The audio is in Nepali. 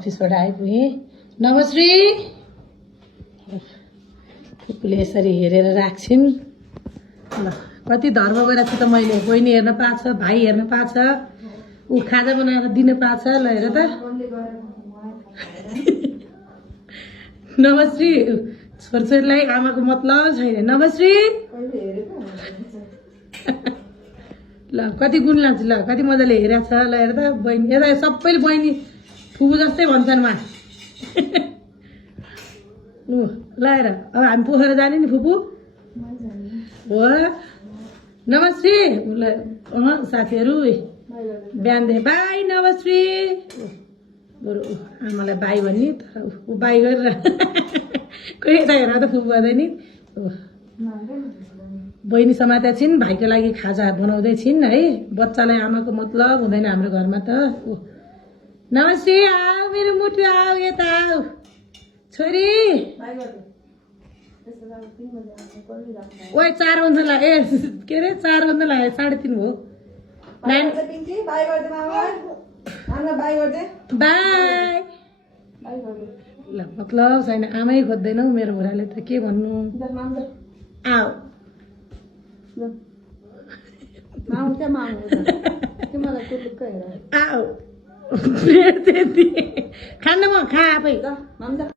अफिसबाट आइपुगेँ। नमश्री फुपूले यसरी हेरेर राख्छिन्। ल कति धर्म गइरहेको छु त मैले। बहिनी हेर्न पाएको छ, भाइ हेर्न पाएको छ, ऊ खाजा बनाएर दिन पाएको छ। ल हेर त नमश्री छोरछोरीलाई आमाको मतलब छैन। नमश्री ल कति गुण लाग्छ, ल कति मजाले हेरेको छ। ल हेर त बहिनी, यता सबैले बहिनी फुपू जस्तै भन्छन् उहाँ। ल हेर अब हामी पोखरा जाने नि फुपू हो। नमस्ते ल साथीहरू बिहानदेखि बाई। नमस्ते बरु आमालाई बाई भन्ने, तर ऊ बाई गरेर कोही यता हेर त फुपू गर्दै नि। बहिनी समातेका छिन्, भाइको लागि खाजा बनाउँदै छिन् है। बच्चालाई आमाको मतलब हुँदैन हाम्रो घरमा त। नमस्ते आऊ मेरो मुटु, आऊ यता आऊ छोरी। ओइ 4 बज्न लाग्यो, के अरे 4 बज्न लाग्यो, 3:30 भयो। बाई ल मतलब छैन, आमै खोज्दैनौ मेरो बुढाले त के भन्नु। आऊ आऊ खान्न म खा आफै।